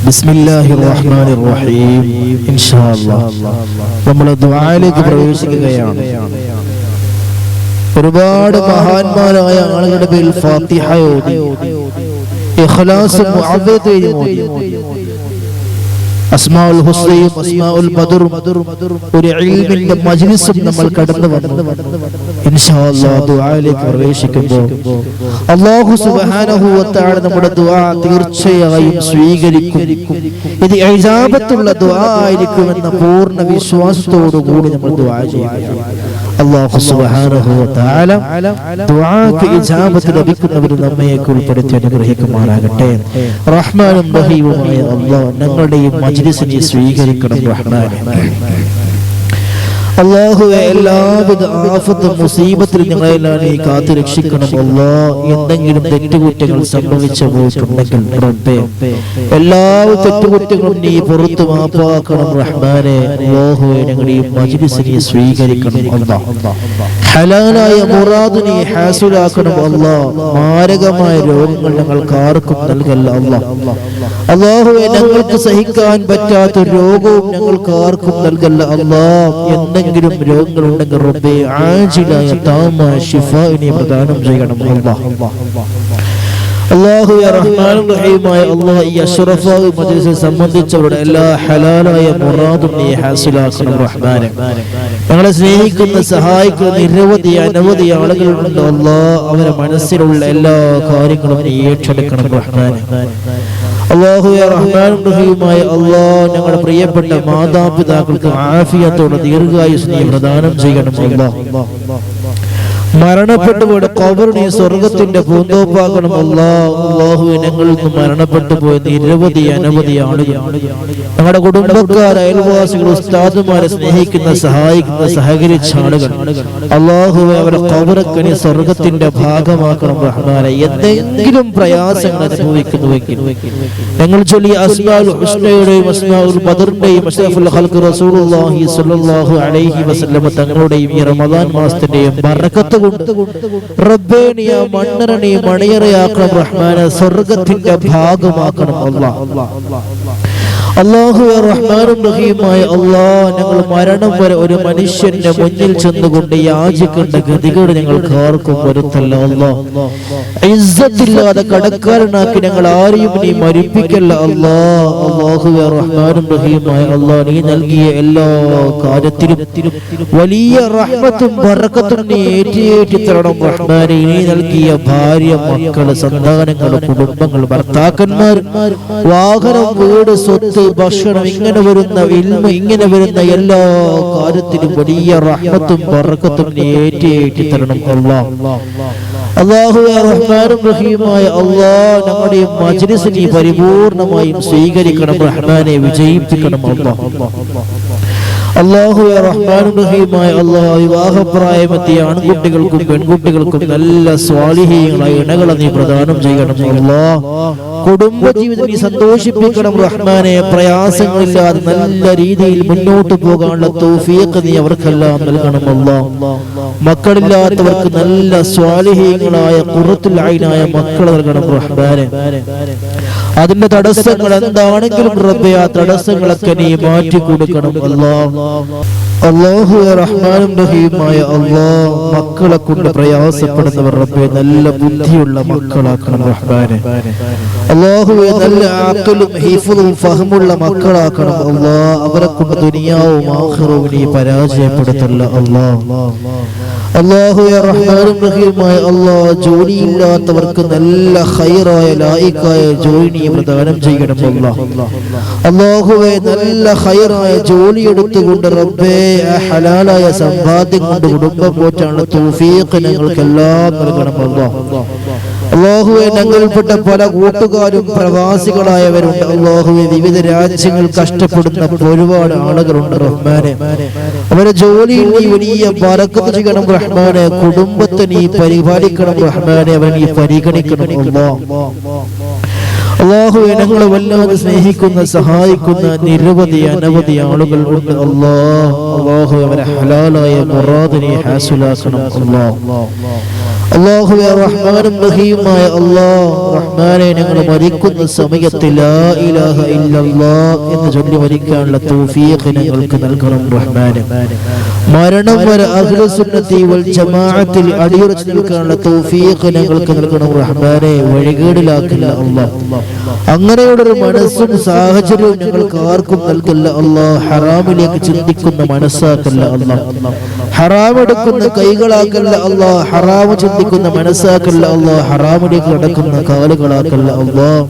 ബിസ്മില്ലാഹിർ റഹ്മാനിർ റഹീം. ഇൻഷാ അല്ലാഹ് നമ്മൾ ദുആയിലേക്ക് പ്രവേശിക്കുകയാണ്. ഒരുപാട് മഹാന്മാരായ ആളുകളുടെ പേരിൽ ഫാത്തിഹ ഓതി ഇഖ്ലാസ് മുഅവ്വിദ് ഓതി അസ്മാഉൽ ഹുസ്നയും അസ്മാഉൽ ബദറും ഒരു ഇൽമിന്റെ മജ്ലിസും നമ്മൾ കടന്നു വന്നു. ഇൻഷാ അല്ലാഹ് ദുആയിലേക്ക് പ്രവേശിക്കുമ്പോൾ അല്ലാഹു സുബ്ഹാനഹു വ തആല നമ്മുടെ ദുആ തീർച്ചയായും സ്വീകരിക്കും. ഇത് ഇജാബത്തുള്ള ദുആ ആയിരിക്കുമെന്ന പൂർണ്ണ വിശ്വാസത്തോടു കൂടി നമ്മൾ ദുആ ചെയ്യുക. അല്ലാഹു സുബ്ഹാനഹു വ തആല ദുആക്ക് ഇജാബത്ത് ലഭിക്കുന്നവരിൽ നമ്മെ ഉൾപ്പെടുത്തി അനുഗ്രഹിക്കുമാറാകട്ടെ. റഹ്മാനും റഹീമുമായ അല്ലാഹ് ഞങ്ങളുടെ ഈ മജ്ലിസിനെ സ്വീകരിക്കണം റഹ്മാനേ. അല്ലാഹുവേ എല്ലാവിധ ആഫത്തും മുസീബത്തിൽ ഞങ്ങളെല്ലാം നീ കാത്തു രക്ഷിക്കണം അല്ലാഹ്. എന്തെങ്കിലും തെറ്റുകുറ്റങ്ങൾ സംഭവിച്ചു പോയിട്ടുണ്ടെങ്കിൽ റബ്ബേ എല്ലാ തെറ്റുകുറ്റങ്ങളും നീ പുറത്തു മാപ്പാക്കണം റഹ്മാനേ. അല്ലാഹുവേ ഞങ്ങളുടെ ഈ മജ്ലിസിനെ സ്വീകരിക്കണം അല്ലാഹ്. ഹലാലായ മുറാദ് നീ ഹാസിലാക്കണം അല്ലാഹ്. മാരകമായ രോഗങ്ങൾ ഞങ്ങൾക്ക് ആർക്കും നൽകല്ല അല്ലാഹ്. അല്ലാഹുവേ ഞങ്ങൾക്ക് സഹിക്കാൻ പറ്റാത്ത രോഗവും ഞങ്ങൾക്ക് ആർക്കും നൽകല്ല അല്ലാഹ്. എന്തെങ്കിലും രോഗങ്ങളുണ്ടെങ്കിൽ റബ്ബേ ആജിലായ താമായ ശിഫാഇനെ പ്രദാനം ചെയ്യണം അല്ലാഹ്. അല്ലാഹുവേ റഹ്മാനും റഹീമായ അല്ലാഹ് ഈ അഷ്റഫായ മജ്ലിസിനെ സംബന്ധിച്ചവരുടെ എല്ലാ ഹലാലായ മുറാദും നീ ഹാസിലാക്കണം റഹ്മാനേ. ഞങ്ങളെ സ്നേഹിക്കുന്ന സഹായിക്കുന്ന നിരവധി അനവധി ആളുകളുണ്ട് അല്ലാഹ്. അവരുടെ മനസ്സിലുള്ള എല്ലാ കാര്യങ്ങളും നീ ഏറ്റെടുക്കണം റഹ്മാനേ. അല്ലാഹുവേ റഹ്മാനും റഹീമായ അല്ലാഹ് ഞങ്ങളുടെ പ്രിയപ്പെട്ട മാതാപിതാക്കൾക്ക് ആഫിയത്തോടെ ദീർഘായുസ് നീ പ്രദാനം ചെയ്യണം അല്ലാഹ്. മരണപ്പെട്ടുപോയ ഖബർ നീ സ്വർഗ്ഗത്തിന്റെ പൂന്തോപ്പാക്കണം അല്ലാഹ്. അല്ലാഹുവേ ഞങ്ങളിൽ നിന്ന് മരണപ്പെട്ടു പോയ നിരവധി അനവധി ആളുകൾ, ഞങ്ങളുടെ കുടുംബക്കാർ, അയൽവാസികൾ, ഉസ്താദുമാരെ സ്നേഹിക്കുന്ന സഹായിക്കുന്ന സഹകരിച്ച ആളുകൾ അല്ലാഹുവേ അവരുടെ ഖബറൊക്കെ നീ സ്വർഗ്ഗത്തിന്റെ ഭാഗമാക്കണം റഹ്മാനേ. എന്തെങ്കിലും പ്രയാസങ്ങൾ അനുഭവിക്കുന്നുവെങ്കിൽ ഞങ്ങൾ ചൊല്ലിയ അസ്മാഉൽ ഹുസ്നയുടെയും അസ്മാഉൽ ബദറിന്റെയും അഷ്റഫുൽ ഖൽഖ് റസൂലുള്ളാഹി സ്വല്ലല്ലാഹു അലൈഹി വസല്ലം തങ്ങളുടെയും ഈ റമദാൻ മാസത്തിന്റെയും ബറക്കത്ത് റബ്ബേ നീ ആ മണ്ണറ നീ മണിയറയാക്കണം റഹ്മാനേ. സ്വർഗ്ഗത്തിന്റെ ഭാഗമാക്കണം അല്ലാഹ്. അല്ലാഹുവേ റഹ്മാനും റഹീമായ അല്ലാഹ് ഞങ്ങൾ മരണം വരെ ഒരു മനുഷ്യന്റെ മുന്നിൽ ചെന്നുകൊണ്ട് യാചിക്കേണ്ട ഗതികേട് ഞങ്ങൾക്ക് ആർക്കും വരുത്തല്ല അല്ലാഹ്. ഇസ്സത്തില്ലാതെ കടക്കാരനാക്കി ഞങ്ങൾ ആരെയും നീ മരിപ്പിക്കല്ല അല്ലാഹ്. അല്ലാഹുവേ റഹ്മാനും റഹീമായ അല്ലാഹ് നീ നൽകിയ എല്ലാ കാര്യത്തിലും വലിയ റഹ്മത്തും ബറക്കത്തും നീ ഏറ്റി തരണം റഹ്മാനേ. നീ നൽകിയ ഭാര്യ, മക്കള്, സന്താനങ്ങൾ, കുടുംബങ്ങൾ, ഭർത്താക്കന്മാർ, വാഹനം, വീട്, സ്വത്ത്, ഭക്ഷണം, ഇങ്ങനെ വരുന്ന ഇൽമ, ഇങ്ങനെ വരുന്ന എല്ലാ കാര്യത്തിലും വലിയ റഹ്മത്തും ബറക്കത്തും നീ ഏറ്റി തരണം അല്ലാഹ്. അല്ലാഹുവേ റഹ്മാനും റഹീമായ അല്ലാഹ് ഞങ്ങളുടെ മജ്ലിസ് നീ പരിപൂർണമായും സ്വീകരിക്കണം റഹ്മാനേ. വിജയിപ്പിക്കണം അല്ലാഹ്. അല്ലാഹുവേ റഹ്മാനും റഹീമായ അല്ലാഹ് വിവാഹപ്രായമെത്തിയ ആൺകുട്ടികൾക്കും പെൺകുട്ടികൾക്കും നല്ല സ്വാലിഹീങ്ങളായ ഇണകളെ നീ പ്രദാനം ചെയ്യണം അല്ലാഹ്. കുടുംബജീവിതം നീ സന്തോഷിപ്പിക്കണം റഹ്മാനേ. പ്രയാസങ്ങളില്ലാതെ നല്ല രീതിയിൽ മുന്നോട്ട് പോകാനുള്ള തൗഫീഖ് നീ അവർക്കെല്ലാം നൽകണം അല്ലാഹ്. മക്കളില്ലാത്തവർക്ക് നല്ല സ്വാലിഹീങ്ങളായ ഖുറത്തുൽ ഐനായ മക്കളെ നൽകണം റഹ്മാനേ. അതിന്റെ തടസ്സങ്ങൾ എന്താണെങ്കിലും റബ്ബേ ആ തടസ്സങ്ങളൊക്കെ നീ മാറ്റി കൊടുക്കണം അല്ലാഹ്. അല്ലാഹുവേ റഹ്മാനും റഹീമായ അല്ലാഹ് മക്കളെ കൊണ്ട് പ്രയാസപ്പെടുന്നവർ റബ്ബേ നല്ല ബുദ്ധിയുള്ള മക്കളാക്കണം റഹ്മാനേ. അല്ലാഹുവേ നല്ല അഖലും ഹിഫ്ളും ഫഹമുള്ള മക്കളാക്കണം അല്ലാഹ്. അവരെ കൊണ്ട് ദുനിയാവും ആഖിറവും നീ പരാജയപ്പെടുത്തല്ല അല്ലാഹ്. അല്ലാഹുവേ റഹ്മാനും റഹീമായ അല്ലാഹ് ജോലിയില്ലാത്തവർക്ക് നല്ല ഖൈറായ ലായിക്കായ ജോലി നീ പ്രദാനം ചെയ്യണം അല്ലാഹ്. അല്ലാഹുവേ നല്ല ഖൈറായ ജോലി എടുത്തുകൊണ്ട് റബ്ബേ ഹലാലായ സമ്പാദ്യം കൊണ്ട് കുടുംബം പോറ്റാനുള്ള തൗഫീഖ് ഞങ്ങൾക്കെല്ലാം നൽകണം അല്ലാഹ്. അല്ലാഹുവേ ഞങ്ങൾപ്പെട്ട പല കൂട്ടുകാരും പ്രവാസികളായവരുണ്ട് അല്ലാഹുവേ. വിവിധ രാജ്യങ്ങൾ കഷ്ടപ്പെടുന്ന ഒരുപാട് ആളുകളുണ്ട് റഹ്മാനേ. അവരെ ജോലിയിൽ നീ വലിയ ബറക്കത്ത് ചെയ്യണം റഹ്മാനേ. കുടുംബത്തെ നീ പരിപാലിക്കണം റഹ്മാനേ. അവരെ നീ പരിഗണിക്കണം അല്ലാഹ്. അല്ലാഹുവേ ഞങ്ങളെ വല്ലാതെ സ്നേഹിക്കുന്ന സഹായിക്കുന്ന നിരവധി അനവധി ആളുകൾ ഉണ്ട് അല്ലാഹ്. അല്ലാഹുവേ അവരെ ഹലാലായ മുറാദ് നീ ഹാസിലാക്കണം അല്ലാഹ്. അല്ലാഹുവേ റഹ്മാനും റഹീമായ അല്ലാഹ് റഹ്മാനെ ഞങ്ങൾ മരിക്കുന്ന സമയത്ത് ലാ ഇലാഹ ഇല്ലല്ലാഹ് എന്ന് ചൊല്ലി മരിക്കാനുള്ള തൗഫീഖ് ഞങ്ങൾക്ക് നൽകണം റഹ്മാനെ. മരണം വരെ അഹ്ലു സുന്നത്തി വൽ ജമാഅത്തിൽ അടിയുറച്ചു നിൽക്കാനുള്ള തൗഫീഖ് ഞങ്ങൾക്ക് നൽകണം റഹ്മാനെ. വഴികേടിലാക്കില്ല അല്ലാഹ്. അങ്ങനെയുള്ളൊരു മനസ്സും സാഹചര്യവും ഞങ്ങൾക്ക് ആർക്കും നൽകില്ല അല്ലാഹ്. ഹറാമിലേക്ക് ചിന്തിക്കുന്ന മനസ്സാക്കല്ല അല്ലാഹ്. ഹറാമെടുക്കുന്ന കൈകളാക്കല്ല അല്ലാഹ്. ഹറാമ് ചിന്തിക്കുന്ന മനസ്സാക്കല്ല അല്ലാഹ്. ഹറാമിലേക്ക് നടക്കുന്ന കാലുകളാക്കല്ല അല്ലാഹ്.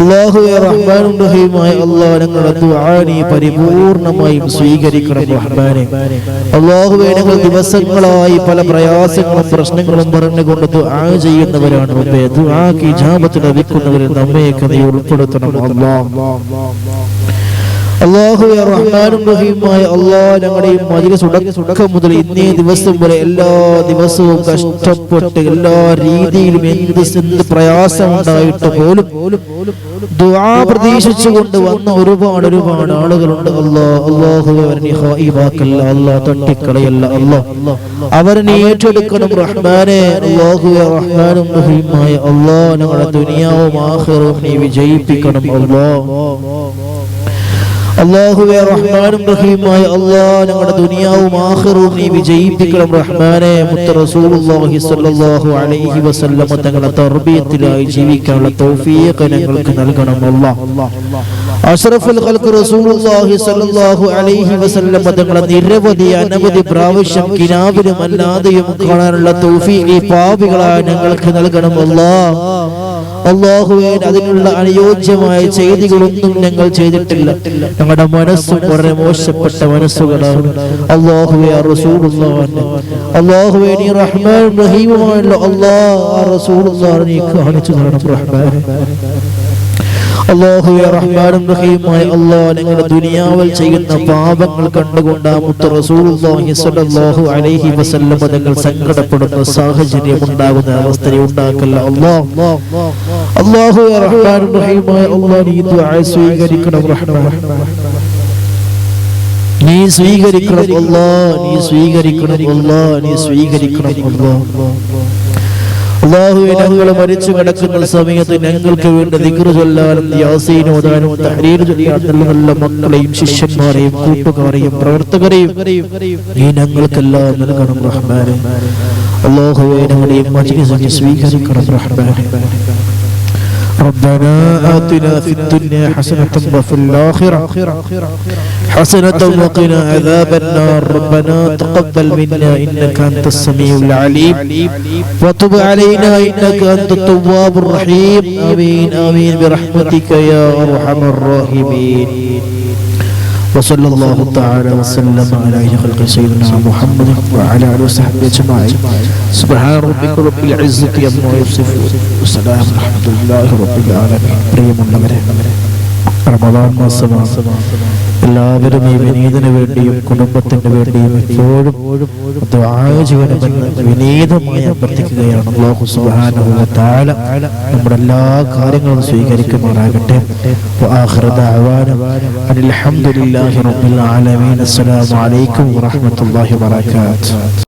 അല്ലാഹുവേ റഹ്മാനും റഹീമായ അല്ലാഹ് ഞങ്ങളുടെ ദുആ നീ പരിപൂർണമായും സ്വീകരിക്കണം റഹ്മാനെ. അല്ലാഹുവേ ഞങ്ങൾ ദിവസങ്ങളായി പല പ്രയാസങ്ങളും പ്രശ്നങ്ങളും പറഞ്ഞുകൊണ്ട് ദുആ ചെയ്യുന്നവരാണ് റബ്ബേ. ദുആക്ക് ഇജാബത്ത് ലഭിക്കുന്നവരിൽ നമ്മയൊക്കെ നീ ഉൾപ്പെടുത്തണം അല്ലാഹ്. അല്ലാഹുവേ റഹ്മാനും റഹീമായ അല്ലാഹ് ഞങ്ങളുടെ ഈ മജ്‌ലിസ് തുടക്കം മുതൽ ഇന്നേ ദിവസം വരെ എല്ലാ ദിവസവും കഷ്ടപ്പെട്ട് എല്ലാ രീതിയിലും എന്ത് പ്രയാസം ഉണ്ടായിട്ട് പോലും ദുആ പ്രതീക്ഷിച്ചുകൊണ്ട് വന്ന ഒരുപാട് ആളുകളുണ്ട് അല്ലാഹ്. അല്ലാഹുവേ അവരെ ഖായിബാക്കല്ല അല്ലാഹ്. തട്ടിക്കളയല്ല അല്ലാഹ്. അവരെ നീ ഏറ്റെടുക്കണം റഹ്മാനെ. അല്ലാഹുവേ റഹ്മാനും റഹീമായ അല്ലാഹ് ഞങ്ങളുടെ ദുനിയാവും ആഖിറവും നീ വിജയിപ്പിക്കണം അല്ലാഹ്. അല്ലാഹുവേ റഹ്മാനും റഹീമായ അല്ലാഹ് ഞങ്ങളുടെ ദുനിയാവും ആഖിറവും നീ വിജയിപ്പിക്കണം റഹ്മാനെ. മുത്ത റസൂലുള്ളാഹി സ്വല്ലല്ലാഹു അലൈഹി വസല്ലം തങ്ങളുടെ തർബിയത്തിലായി ജീവിക്കാനുള്ള തൗഫീഖ് ഞങ്ങൾക്ക് നൽകണം അല്ലാഹ്. അഷ്റഫുൽ ഖൽഖ് റസൂലുള്ളാഹി സ്വല്ലല്ലാഹു അലൈഹി വസല്ലം തങ്ങളുടെ അനവധി പ്രാവശ്യം കിനാവിലും അല്ലാതെയും കാണാനുള്ള തൗഫീഖ് ഈ പാപികളായ ഞങ്ങൾക്ക് നൽകണം അല്ലാഹ്. അല്ലാഹുവേ അതിനുള്ള അനുയോജ്യമായ ചെയ്തികളൊന്നും ഞങ്ങൾ ചെയ്തിട്ടില്ല. ഞങ്ങളുടെ മനസ്സും വളരെ മോശപ്പെട്ട മനസ്സുകളാണ് അല്ലാഹുവേ. അല്ലാഹുവേ നീ റഹ്മാനും റഹീമുമാണല്ലോ അല്ലാഹ്. റസൂലുള്ളാഹി നീ കാണിച്ചു തരണം റഹ്മാനെ. അല്ലാഹുവേ റഹ്മാനും റഹീമായ അല്ലാഹ് ഞങ്ങളുടെ ദുനിയാവിൽ ചെയ്യുന്ന പാപങ്ങൾ കണ്ടുകൊണ്ട് മുത്ത റസൂലുള്ളാഹി സ്വല്ലല്ലാഹു അലൈഹി വസല്ലം തങ്ങൾ സങ്കടപ്പെടുന്ന സാഹചര്യം ഉണ്ടാകുന്ന അവസ്ഥ ഉണ്ടാക്കല്ല അല്ലാഹ്. അല്ലാഹുവേ റഹ്മാനും റഹീമായ അല്ലാഹ് നീ ദുആ സ്വീകരിക്കണം റഹ്മാൻ. നീ സ്വീകരിക്കണം അല്ലാഹ്. നീ സ്വീകരിക്കണം അല്ലാഹ്. നീ സ്വീകരിക്കണം അല്ലാഹ്. അല്ലാഹുവേ ഞങ്ങൾ മരിച്ചു കിടക്കുന്ന സമയത്ത് ഞങ്ങൾക്ക് വേണ്ടി ദിക്ർ ചൊല്ലാനും യാസീൻ ഓതാനും തഹ്രീർ ചൊല്ലാനും നല്ല മക്കളെയും ശിഷ്യന്മാരെയും കൂട്ടുകാരെയും പ്രവർത്തകരെയും നീ ഞങ്ങൾക്കെല്ലാം നൽകണം റഹ്മാനെ. അല്ലാഹുവേ ഞങ്ങളുടെ ഈ മജ്‌ലിസ് സ്വീകരിക്കണം റഹ്മാനെ. ربنا آتنا في الدنيا حسنة وفي الآخرة حسنة وقنا عذاب النار. ربنا تقبل منا إنك أنت السميع العليم وتب علينا إنك أنت التواب الرحيم. آمين آمين برحمتك يا أرحم الراحمين. وصلى الله تعالى وسلم على خلق سيدنا محمد وعلى آله وصحبه أجمعين. سبحان ربك رب العزة عما يصفون وسلام الحمد لله رب العالمين. പ്രിയമുള്ളവരെ, റമദാൻ മാസമാണ്. എല്ലാവരും ഈ വിനീതന് വേണ്ടിയും കുടുംബത്തിന് വേണ്ടിയും എപ്പോഴും ദുആ ചെയ്യണമെന്ന് വിനീതമായി അഭ്യർത്ഥിക്കുകയാണ്. അല്ലാഹു സുബ്ഹാനഹു വ തആല നമ്മുടെ എല്ലാ കാര്യങ്ങളും സ്വീകരിക്കുമാറാകട്ടെ. വആഖിറു ദഅവാന അൽഹംദുലില്ലാഹി റബ്ബിൽ ആലമീൻ. അസ്സലാമു അലൈക്കും വറഹ്മത്തുള്ളാഹി വബറകാതുഹു.